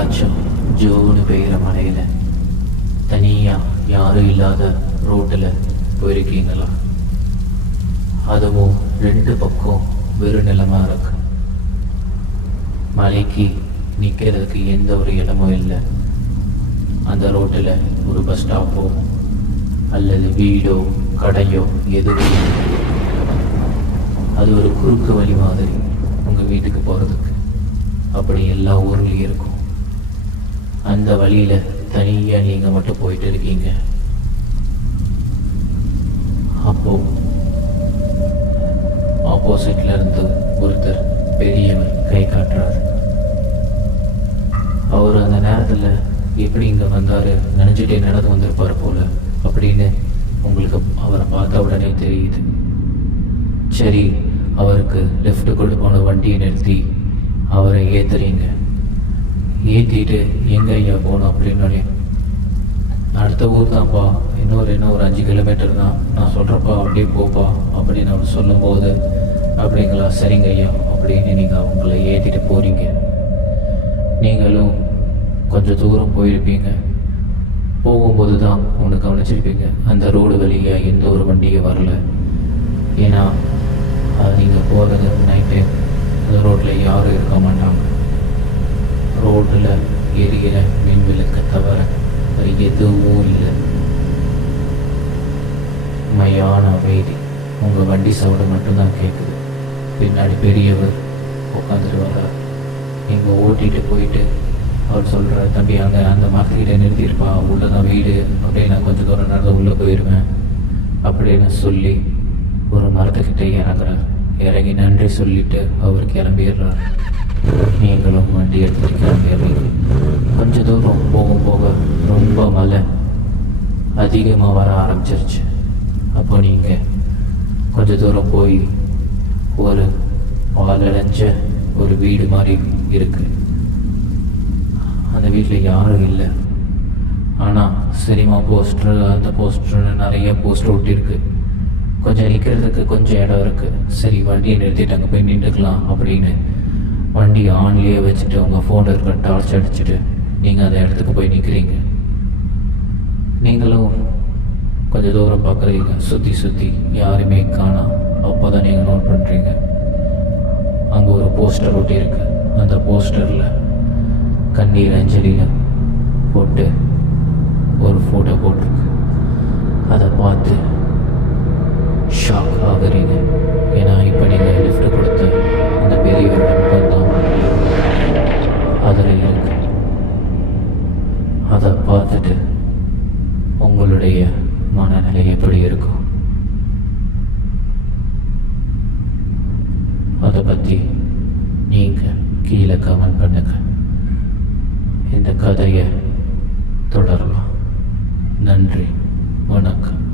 என்னைக்காச்சும் ஜோன்னு பெய்கிற மழையில் தனியாக யாரும் இல்லாத ரோட்டில் போயிருக்கீங்களா? அதுவும் 2 பக்கம் வெறும் நிலமாக இருக்கு. மழைக்கு நிற்கிறதுக்கு எந்த ஒரு இடமும் இல்லை. அந்த ரோட்டில் ஒரு பஸ் ஸ்டாப்போ அல்லது வீடோ கடையோ எதுவும் இல்லை. அது ஒரு குறுக்கு வழி மாதிரி உங்கள் வீட்டுக்கு போகிறதுக்கு. அப்படி எல்லா ஊர்லேயும் இருக்கும். அந்த வழியில் தனியாக நீங்கள் மட்டும் போயிட்டு இருக்கீங்க. அப்போ ஆப்போசிட்ல இருந்து ஒருத்தர் பெரியவர் கை காட்டுறார். அவர் அந்த நேரத்தில் எப்படி இங்கே வந்தார் நினச்சிட்டே நடந்து வந்திருப்பார் போல அப்படின்னு உங்களுக்கு அவரை பார்த்த உடனே தெரியுது. சரி, அவருக்கு லெஃப்ட் கொடுப்பான வண்டியை நிறுத்தி அவரை ஏற்றுறீங்க. ஏற்றிட்டு எங்கே ஐயா போகணும் அப்படின்னே, அடுத்த ஊர் தான்ப்பா, இன்னும் ஒரு 5 கிலோமீட்டர் தான், நான் சொல்கிறப்பா அப்படியே போப்பா அப்படின்னு அவர் சொல்லும்போது, அப்படிங்களா, சரிங்க ஐயா அப்படின்னு நீங்கள் அவங்கள ஏற்றிட்டு போகிறீங்க. நீங்களும் கொஞ்சம் தூரம் போயிருப்பீங்க. போகும்போது தான் ஒன்று கவனிச்சிருப்பீங்க, அந்த ரோடு வழியாக எந்த ஒரு வண்டியும் வரல. ஏன்னா நீங்கள் போகிறது நைட்டு, அந்த ரோட்டில் யாரும் இருக்க மாட்டாங்க. ரோட்டில் எரிகிற மின் விளக்கை தவிர அது எதுவும் இல்லை. மையான அமைதி. உங்கள் வண்டி சவுடு மட்டும்தான் கேட்குது. பின்னாடி பெரியவர் உட்காந்துட்டு வர்றார். நீங்கள் ஓட்டிகிட்டு போயிட்டு அவர் சொல்கிற, தம்பி அங்கே அந்த மரத்துக்கிட்ட நிறுத்தியிருப்பா, உள்ளே தான் வீடு, அப்படியே நான் கொஞ்சம் தூரம் நடந்து உள்ளே போயிடுவேன் அப்படின்னு சொல்லி ஒரு மரத்துக்கிட்ட இறங்குறார். இறங்கி நன்றி சொல்லிட்டு அவர் கிளம்பிடுறார். நீங்களும் வண்டி எடுத்துகிட்டு கிளம்பிடுறீங்க. கொஞ்சம் தூரம் போக ரொம்ப மழை அதிகமாக வர ஆரம்பிச்சிருச்சு. அப்போ நீங்கள் கொஞ்சம் தூரம் போய் ஒரு பாலடைஞ்ச ஒரு வீடு மாதிரி இருக்கு. அந்த வீட்டில் யாரும் இல்லை. ஆனால் சினிமா போஸ்டர், அந்த போஸ்டர்னு நிறைய போஸ்டர் ஒட்டியிருக்கு. கொஞ்சம் நிற்கிறதுக்கு கொஞ்சம் இடம் இருக்குது. சரி, வண்டியை நிறுத்திட்டு அங்கே போய் நின்றுக்கலாம் அப்படின்னு வண்டி ஆன்லேயே வச்சுட்டு உங்கள் ஃபோனில் இருக்கிற டார்ச் அடிச்சுட்டு நீங்கள் அந்த இடத்துக்கு போய் நிற்கிறீங்க. நீங்களும் கொஞ்சம் தூரம் பார்க்குறீங்க. சுற்றி யாருமே காணோம். அப்போ தான் நீங்கள் நோட் பண்ணுறீங்க, அங்கே ஒரு போஸ்டர் ஒட்டியிருக்கு. அந்த போஸ்டரில் கண்ணீர் அஞ்சலியில் போட்டு ஒரு ஃபோட்டோ போட்டிருக்கு. அதை பார்த்து ஷாக் ஆகுறீங்க. ஏன்னா இப்போ நீங்கள் லிஃப்ட் கொடுத்த அந்த பெரியவரோட முகம்தான் அதில் இருக்கு. அதை பார்த்துட்டு உங்களுடைய மனநிலை எப்படி இருக்கும்? அதை பற்றி நீங்கள் கீழே கமெண்ட் பண்ணுங்க. இந்த கதையை தொடரலாம். நன்றி, வணக்கம்.